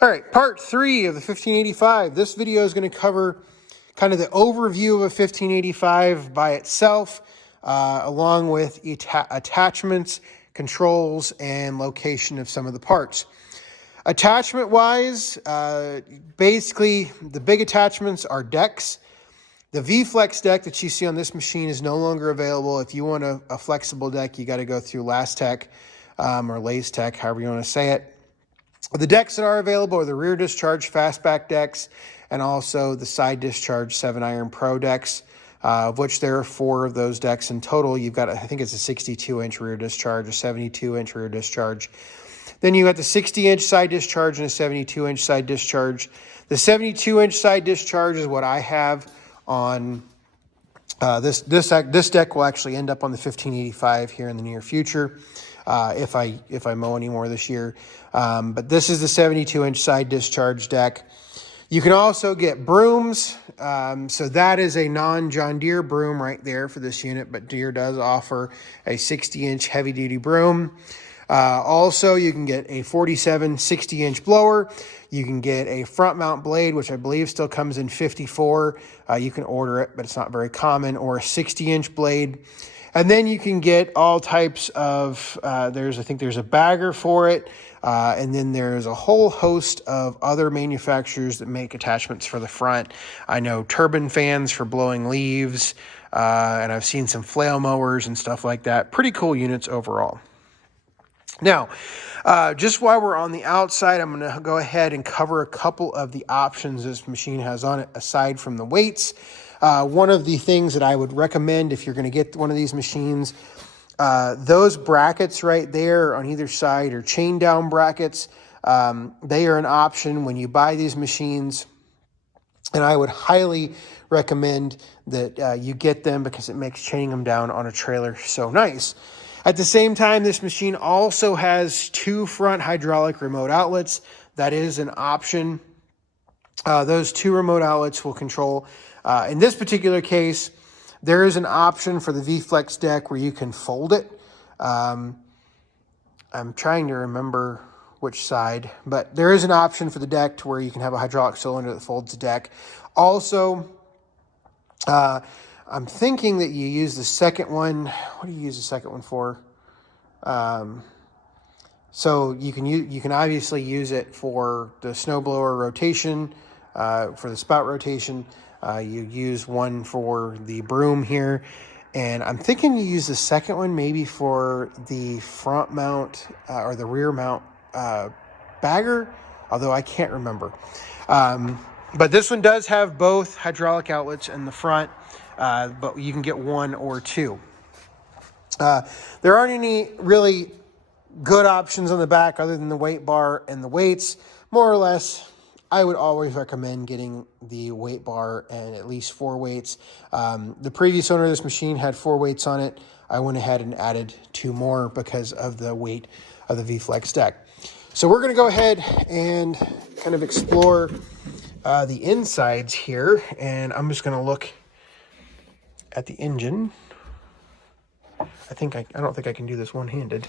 All right, part 3 of the 1585. This video is going to cover kind of the overview of a 1585 by itself, along with attachments, controls, and location of some of the parts. Attachment-wise, basically the big attachments are decks. The V-Flex deck that you see on this machine is no longer available. If you want a flexible deck, you got to go through LastTech or LazeTech, however you want to say it. The decks that are available are the rear discharge fastback decks and also the side discharge 7-iron Pro decks, of which there are 4 of those decks in total. You've got, I think it's a 62-inch rear discharge, a 72-inch rear discharge. Then you got the 60-inch side discharge and a 72-inch side discharge. The 72-inch side discharge is what I have on this deck. Will actually end up on the 1585 here in the near future. If I mow any more this year. But this is the 72-inch side discharge deck. You can also get brooms. So that is a non-John Deere broom right there for this unit, but Deere does offer a 60-inch heavy-duty broom. Also, you can get a 47 60-inch blower. You can get a front mount blade, which I believe still comes in 54. You can order it, but it's not very common, or a 60-inch blade. And then you can get all types of, I think there's a bagger for it. And then there's a whole host of other manufacturers that make attachments for the front. I know turbine fans for blowing leaves, and I've seen some flail mowers and stuff like that. Pretty cool units overall. Now, just while we're on the outside, I'm going to go ahead and cover a couple of the options this machine has on it, aside from the weights. One of the things that I would recommend if you're going to get one of these machines, those brackets right there on either side are chain down brackets. They are an option when you buy these machines, and I would highly recommend that you get them because it makes chaining them down on a trailer so nice. At the same time, this machine also has 2 front hydraulic remote outlets. That is an option. Those 2 remote outlets will control. In this particular case, there is an option for the V-Flex deck where you can fold it. I'm trying to remember which side, but there is an option for the deck to where you can have a hydraulic cylinder that folds the deck. Also, I'm thinking that you use the second one. What do you use the second one for? So you can obviously use it for the snowblower rotation, for the spout rotation. You use one for the broom here, and I'm thinking you use the second one maybe for the front mount or the rear mount bagger, although I can't remember. But this one does have both hydraulic outlets in the front, but you can get 1 or 2. There aren't any really good options on the back other than the weight bar and the weights. More or less, I would always recommend getting the weight bar and at least 4 weights. The previous owner of this machine had 4 weights on it. I went ahead and added 2 more because of the weight of the V-Flex deck. So we're going to go ahead and kind of explore the insides here, and I'm just going to look at the engine. I don't think I can do this one-handed.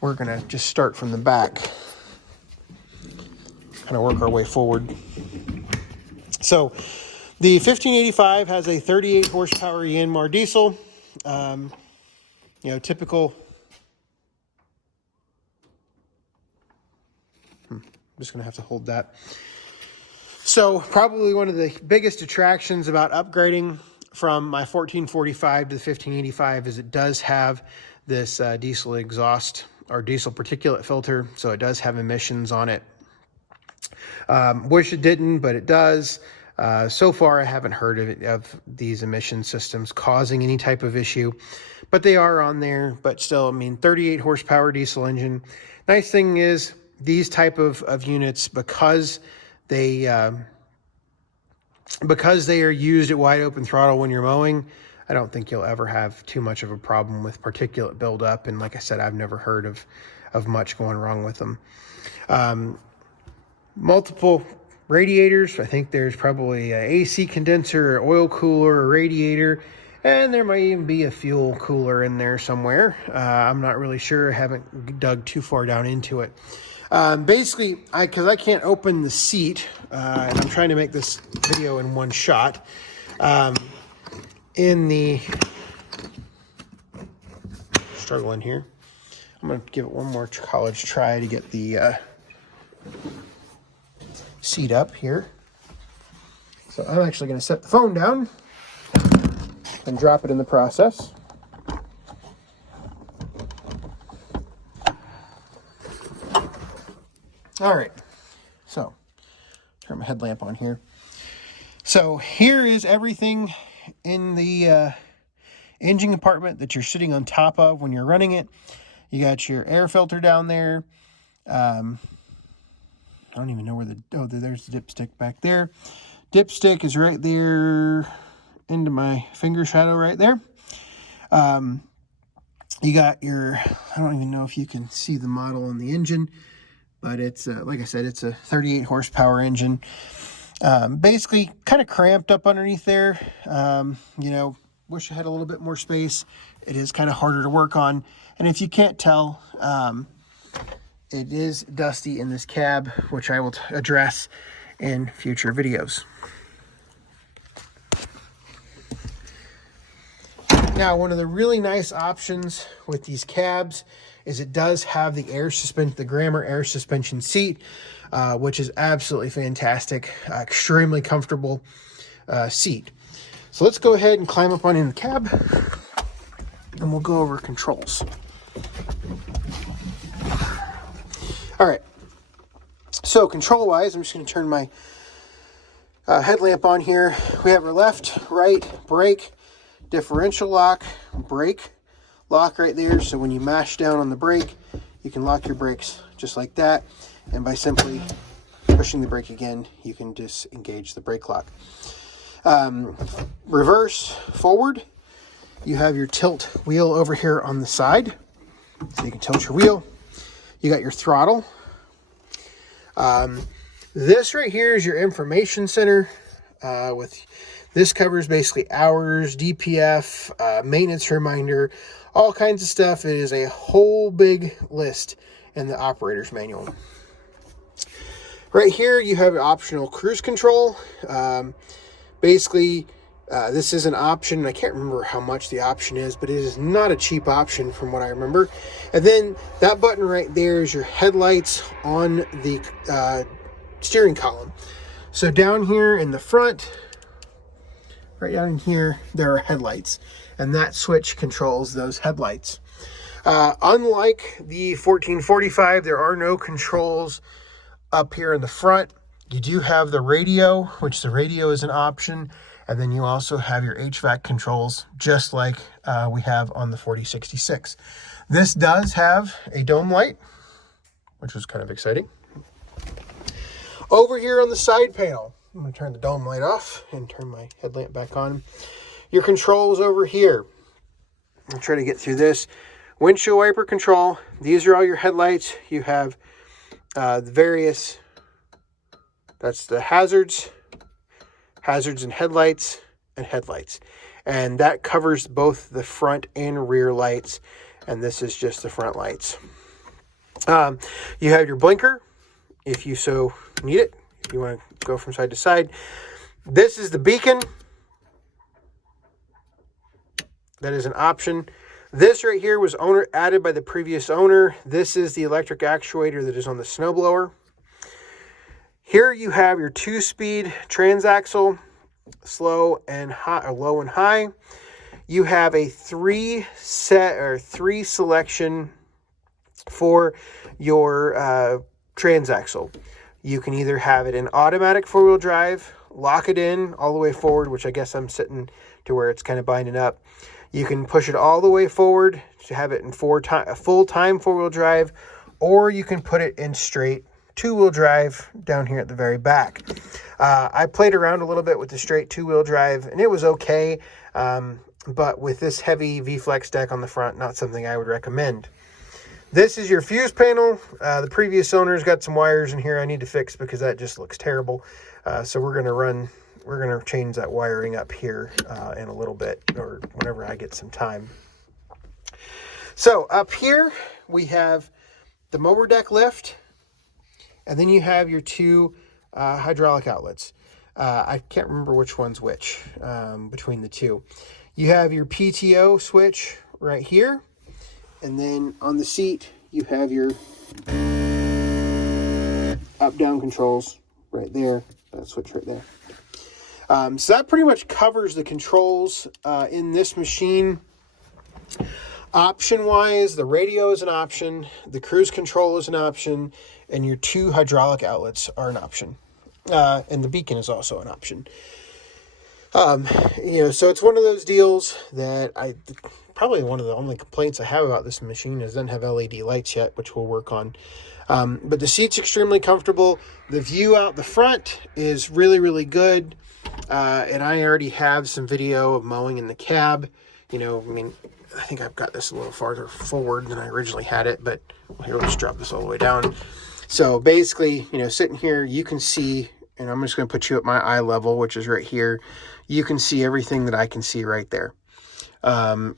We're going to just start from the back, kind of work our way forward. So the 1585 has a 38 horsepower Yanmar diesel. Typical. I'm just going to have to hold that. So probably one of the biggest attractions about upgrading from my 1445 to the 1585 is it does have this diesel exhaust or diesel particulate filter. So it does have emissions on it. Wish it didn't, but it does. So far, I haven't heard of these emission systems causing any type of issue, but they are on there. But still, 38 horsepower diesel engine. Nice thing is these type of units, because they are used at wide open throttle when you're mowing, I don't think you'll ever have too much of a problem with particulate buildup. And like I said, I've never heard of much going wrong with them. Multiple radiators. I think there's probably a AC condenser, oil cooler, a radiator, and there might even be a fuel cooler in there somewhere. I'm not really sure. I haven't dug too far down into it. Basically, because I can't open the seat, and I'm trying to make this video in one shot. Struggling here. I'm going to give it one more college try to get the seat up here. So I'm actually going to set the phone down and drop it in the process. All right, so turn my headlamp on here. So here is everything in the engine compartment that you're sitting on top of when you're running it. You got your air filter down there. I don't even know where there's the dipstick back there. Dipstick is right there into my finger shadow right there. You got your, I don't even know if you can see the model on the engine, but it's, like I said, it's a 38 horsepower engine. Basically kind of cramped up underneath there. You know, wish I had a little bit more space. It is kind of harder to work on. And if you can't tell, it is dusty in this cab, which I will address in future videos. Now, one of the really nice options with these cabs is it does have the the Grammer air suspension seat, which is absolutely fantastic, extremely comfortable seat. So let's go ahead and climb up on in the cab, and we'll go over controls. All right, so control-wise, I'm just going to turn my headlamp on here. We have our left, right, brake, differential lock, brake lock right there. So when you mash down on the brake, you can lock your brakes just like that. And by simply pushing the brake again, you can disengage the brake lock. Reverse, forward, you have your tilt wheel over here on the side. So you can tilt your wheel. You got your throttle. This right here is your information center. This covers basically hours, DPF, maintenance reminder, all kinds of stuff. It is a whole big list in the operator's manual. Right here, you have optional cruise control. Basically, this is an option. I can't remember how much the option is, but it is not a cheap option from what I remember. And then that button right there is your headlights on the steering column. So down here in the front, right down in here, there are headlights, and that switch controls those headlights. Unlike the 1445, there are no controls up here in the front. You do have the radio, which the radio is an option, and then you also have your HVAC controls, just like we have on the 4066. This does have a dome light, which was kind of exciting. Over here on the side panel, I'm going to turn the dome light off and turn my headlamp back on. Your controls over here. I'll try to get through this. Windshield wiper control. These are all your headlights. You have the various, that's the hazards and headlights, and headlights. And that covers both the front and rear lights. And this is just the front lights. You have your blinker, if you so need it. If you want to go from side to side. This is the beacon. That is an option. This right here was added by the previous owner. This is the electric actuator that is on the snowblower. Here you have your 2-speed transaxle, slow and high, or low and high. You have a 3 selection for your transaxle. You can either have it in automatic 4-wheel drive, lock it in all the way forward, which I guess I'm sitting to where it's kind of binding up. You can push it all the way forward to have it in full-time 4-wheel drive, or you can put it in straight 2-wheel drive down here at the very back. I played around a little bit with the straight 2-wheel drive, and it was okay, but with this heavy V-Flex deck on the front, not something I would recommend. This is your fuse panel. The previous owner's got some wires in here I need to fix because that just looks terrible. So we're going to change that wiring up here in a little bit, or whenever I get some time. So up here we have the mower deck lift. And then you have your two hydraulic outlets. I can't remember which one's which between the two. You have your PTO switch right here. And then on the seat, you have your up-down controls right there. That switch right there. So that pretty much covers the controls in this machine. Option-wise, the radio is an option, the cruise control is an option, and your two hydraulic outlets are an option. And the beacon is also an option. So it's one of those deals that probably one of the only complaints I have about this machine is it doesn't have LED lights yet, which we'll work on. But the seat's extremely comfortable. The view out the front is really, really good. And I already have some video of mowing in the cab. I think I've got this a little farther forward than I originally had it, but here, let's drop this all the way down. So basically, sitting here, you can see, and I'm just going to put you at my eye level, which is right here. You can see everything that I can see right there.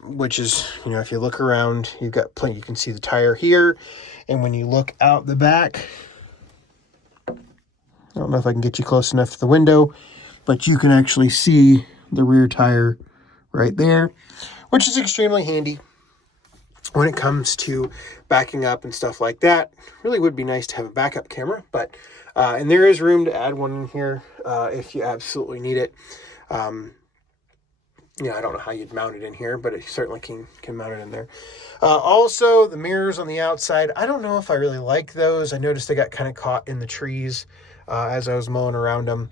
Which is, if you look around, you've got plenty. You can see the tire here. And when you look out the back, I don't know if I can get you close enough to the window, but you can actually see the rear tire right there, which is extremely handy when it comes to backing up and stuff like that. Really would be nice to have a backup camera, but and there is room to add one in here if you absolutely need it. I don't know how you'd mount it in here, but it certainly can mount it in there. Also, the mirrors on the outside, I don't know if I really like those. I noticed they got kind of caught in the trees as I was mowing around them.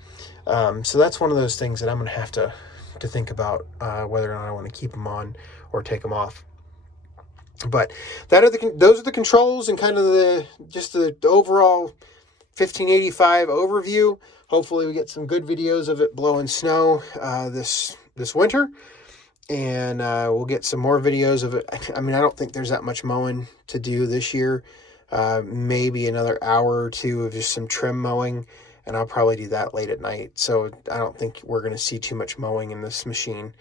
So that's one of those things that I'm going to have to think about whether or not I want to keep them on or take them off. But those are the controls and kind of the overall 1585 overview. Hopefully we get some good videos of it blowing snow this winter, and we'll get some more videos of it. I don't think there's that much mowing to do this year. Maybe another hour or two of just some trim mowing, and I'll probably do that late at night. So I don't think we're going to see too much mowing in this machine.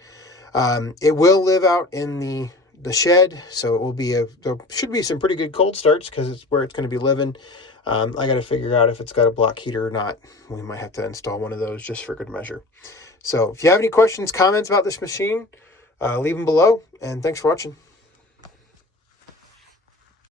It will live out in the shed, so it will be there should be some pretty good cold starts because it's where it's going to be living. I got to figure out if it's got a block heater or not. We might have to install one of those just for good measure. So if you have any questions, comments about this machine, leave them below, and thanks for watching.